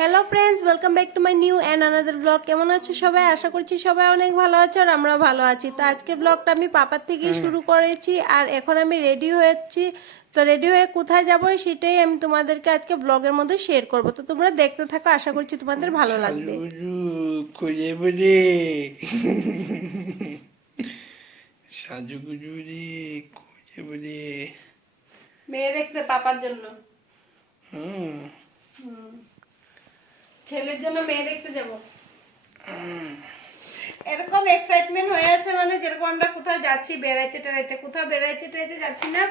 Hello friends welcome back to my new and another blog কেমন আছো সবাই? আশা করছি সবাই অনেক ভালো আছো আর আমরাও ভালো আছি। তো আজকের ব্লগটা আমি পাপার থেকে শুরু করেছি আর এখন আমি রেডি হয়েছি। তো রেডি হয়ে কোথায় যাব সেটাই আমি তোমাদেরকে আজকে ব্লগের মধ্যে শেয়ার করব। তো তোমরা দেখতে থাকো আশা করছি তোমাদের ভালো লাগবে। বুঝু খুঁজে বুঝে সাজু গুজু রে খুঁজে বুঝে মেয়ে দেখতে পাপার জন্য। ছেলের জন্য মেয়ে দেখতে যাব। এরকম এক্সাইটমেন্ট হয়ে আছে মানে যেরকম আমরা কোথাও যাচ্ছি বেড়াইতে টেড়াইতে কোথাও বেড়াইতে টেড়াইতে যাচ্ছি না।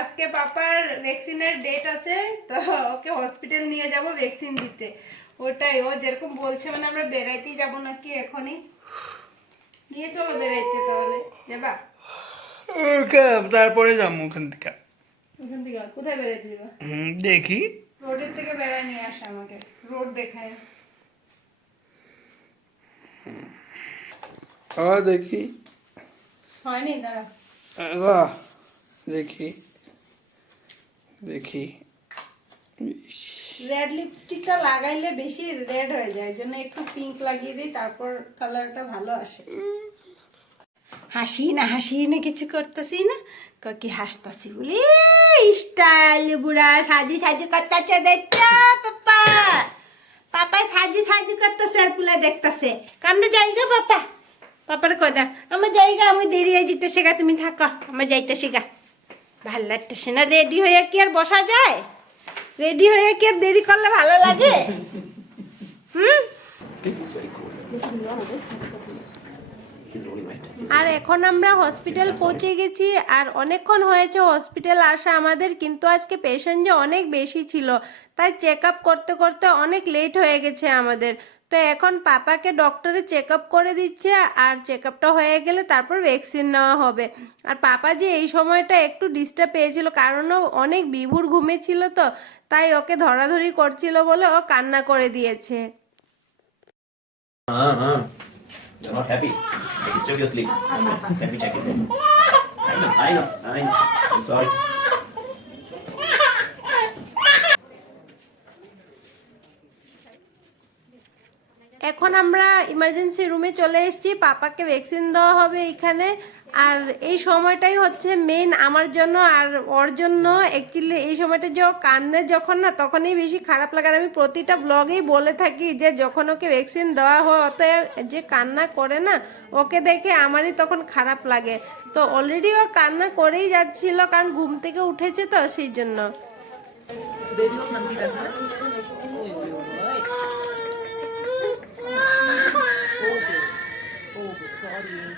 আজকে পাপার ভ্যাকসিনের ডেট আছে তো ওকে হসপিটাল নিয়ে যাব ভ্যাকসিন দিতে। ওটাই ও যেরকম বলছে মানে আমরা বেড়াইতেই যাব নাকি এখনই? নিয়ে চলো বেড়াইতে তাহলে যাবা? তারপরে যাব ওখান থেকে। ওখান থেকে কোথায় বেড়াইতে যাবা? দেখি। রোডের থেকে বেড়ায় নিয়ে আসা আমাকে। রোড দেখায়। আবার দেখি। হয়নি দাঁড়া। আহ, দেখি। দেখি। ইস, রেড লিপস্টিকটা লাগাইলে বেশি রেড হয়ে যায় জন্য একটু পিঙ্ক লাগিয়ে দিই তারপর কালারটা ভালো আসে। হাসি না হাসি না কিছু করতেছি না ক- কি হাসতাছি বলি স্টাইল বুড়া সাজি সাজি করতেছে দেখছ পাপা? পাপা সাজি সাজি করতেছে আর পুলা দেখতেছে। কামনে যাইগা পাপা? পাপার কদা আমার জায়গা আমি দেরি হয়ে যেতে শেখা তুমি থাকো, আমার যাইতে শেখা ভালো লাগতেছে না, রেডি হয়ে কি আর বসা যায়? রেডি হয়ে কি আর দেরি করলে ভালো লাগে? হুম? আর এখন আমরা হসপিটাল পৌঁছে গেছি আর অনেকক্ষণ হয়েছে হসপিটাল আসা আমাদের, কিন্তু আজকে পেশেন্ট যে অনেক বেশি ছিল, তাই চেক আপ করতে করতে অনেক লেট হয়ে গেছে আমাদের। তো এখন পাপাকে ডক্টরে চেক আপ করে দিচ্ছে আর চেক হয়ে গেলে তারপর ভ্যাকসিন নেওয়া হবে। আর পাপা যে এই সময়টা একটু ডিস্টার্ব পেয়েছিল, কারণ ও অনেক বিভুর ঘুমেছিল তো, তাই ওকে ধরাধরি করছিল বলে ও কান্না করে দিয়েছে। Uh huh. You're not happy. Disturb your sleep. Let me check it. I know, I know, I know. I'm sorry. এখন আমরা ইমার্জেন্সি রুমে চলে এসেছি পাপাকে ভ্যাকসিন দেওয়া হবে এখানে আর এই সময়টাই হচ্ছে মেন আমার জন্য আর ওর জন্য অ্যাকচুয়ালি এই সময়টা যে কান্দে যখন না তখনই বেশি খারাপ লাগে। আমি প্রতিটা ব্লগেই বলে থাকি যে যখন ওকে ভ্যাকসিন দেওয়া হয় অত যে কান্না করে না, ওকে দেখে আমারই তখন খারাপ লাগে। তো অলরেডি ও কান্না করেই যাচ্ছিল, কারণ ঘুম থেকে উঠেছে তো সেই জন্য।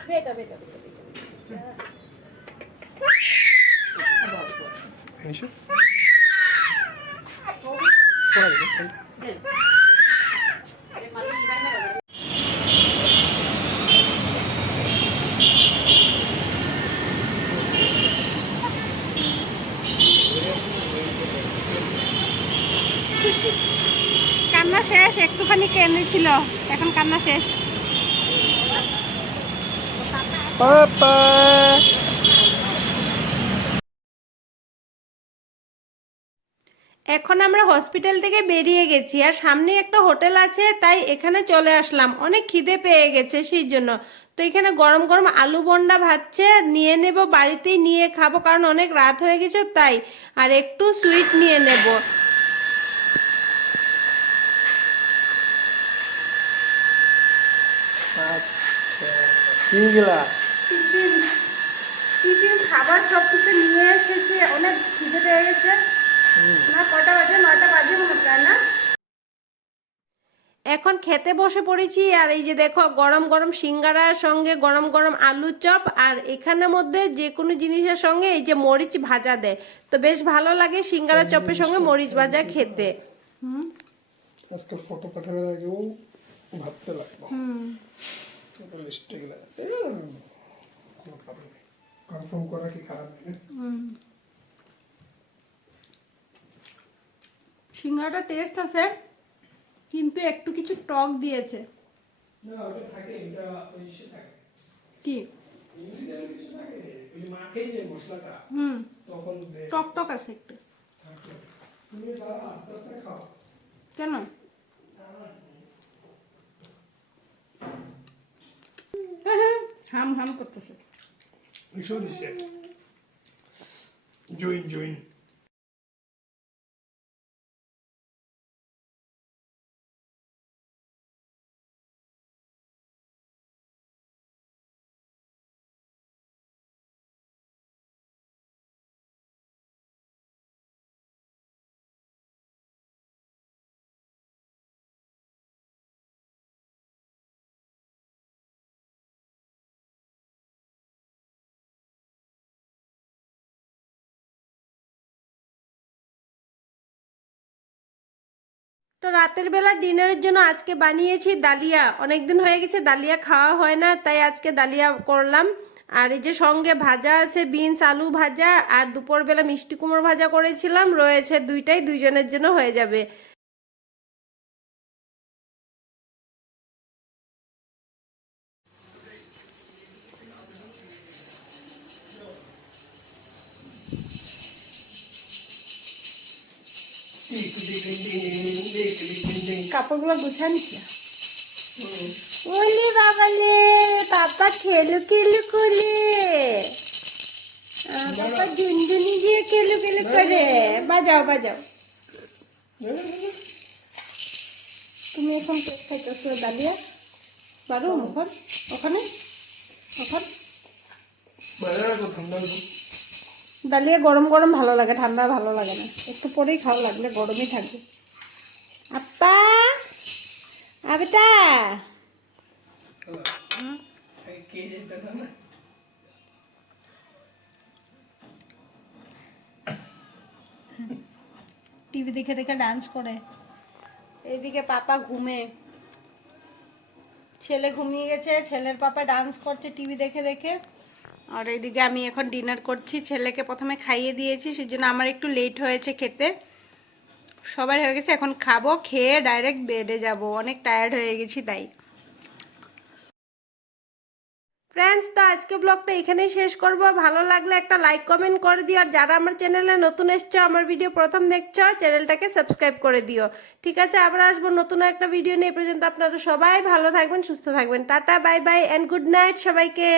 ফিনিশ কান্না শেষ একটুখানি কেঁদেছিল এখন কান্না শেষ। পাপা এখন আমরা হসপিটাল থেকে বেরিয়ে গেছি আর সামনে একটা হোটেল আছে, তাই এখানে চলে আসলাম। অনেক খিদে পেয়ে গেছে সেই জন্য। তো এখানে গরম গরম আলু বন্ডা ভাজছে, নিয়ে নেব, বাড়িতেই নিয়ে খাব, কারণ অনেক রাত হয়ে গেছে তাই। আর একটু সুইট নিয়ে নেব। আচ্ছা টিফিন টিফিন খাবার সব কিছু নিয়ে এসেছে অনেক খিদে পেয়ে গেছে। না কটা বাজে? নটা বাজে মনে হয় না? এখন খেতে বসে পড়েছি আর এই যে দেখো গরম গরম সিঙ্গারার সঙ্গে গরম গরম আলু চপ আর এখানের মধ্যে যে কোনো জিনিসের সঙ্গে এই যে মরিচ ভাজা দেয়। তো বেশ ভালো লাগে সিঙ্গারা চপের সঙ্গে মরিচ ভাজা খেতে। ফটো আগেও ভাবতে লিস্টে গেলে কনফার্ম করা কি খারাপ নেই। সিঙ্গারাটা টেস্ট আছে কিন্তু একটু কিছু টক দিয়েছে। না ওটা থাকে এটা ওই ইসে থাকে। কি? হুম। টক টক আছে একটু। কেন? হাম করতেছে এসেও দিছে জয়েন জয়েন তো রাতের বেলা ডিনারের জন্য আজকে বানিয়েছি ডালিয়া। অনেকদিন হয়ে গেছে, ডালিয়া খাওয়া হয় না, তাই আজকে ডালিয়া করলাম। আর এই যে সঙ্গে ভাজা আছে, বিনস, আলু ভাজা আর দুপুরবেলা মিষ্টি কুমড়ো ভাজা করেছিলাম, রয়েছে দুইটাই, দুইজনের জন্য হয়ে যাবে। কাপড়গুলো গুছানিস ওলে বাবালে পাপা খেলু খেলু করে। পাপা ঝুনঝুনি দিয়ে খেলু খেলু করে। বাজাও বাজাও। তুমি এখন কেক খাইতেছো ডালিয়া? পারো ওখান ওখানে? ওখান। ডালিয়া গরম গরম ভালো লাগে ঠান্ডা ভালো লাগে না। একটু পরেই খাওয়া লাগলে গরমই থাকবে। না টিভি দেখে দেখে ডান্স করে। এইদিকে পাপা ঘুমে। ছেলে ঘুমিয়ে গেছে, ছেলের পাপা ডান্স করছে টিভি দেখে দেখে। আর এইদিকে আমি এখন ডিনার করছি, ছেলেকে প্রথমে খাইয়ে দিয়েছি সেই জন্য আমার একটু লেট হয়েছে খেতে। সবার হয়ে গেছে, এখন খাব, খেয়ে ডাইরেক্ট বেডে যাব। অনেক টায়ার্ড হয়ে গেছি তাই। ফ্রেন্ডস তো আজকে ব্লগটা এখানেই শেষ করব। ভালো লাগলে একটা লাইক কমেন্ট করে দিও। আর যারা আমার চ্যানেলে নতুন এসছো, আমার ভিডিও প্রথম দেখছ চ্যানেলটাকে সাবস্ক্রাইব করে দিও। ঠিক আছে, আবার আসব নতুন একটা ভিডিও নিয়ে। পর্যন্ত আপনারা সবাই ভালো থাকবেন, সুস্থ থাকবেন। Tata bye bye and good night সবাইকে।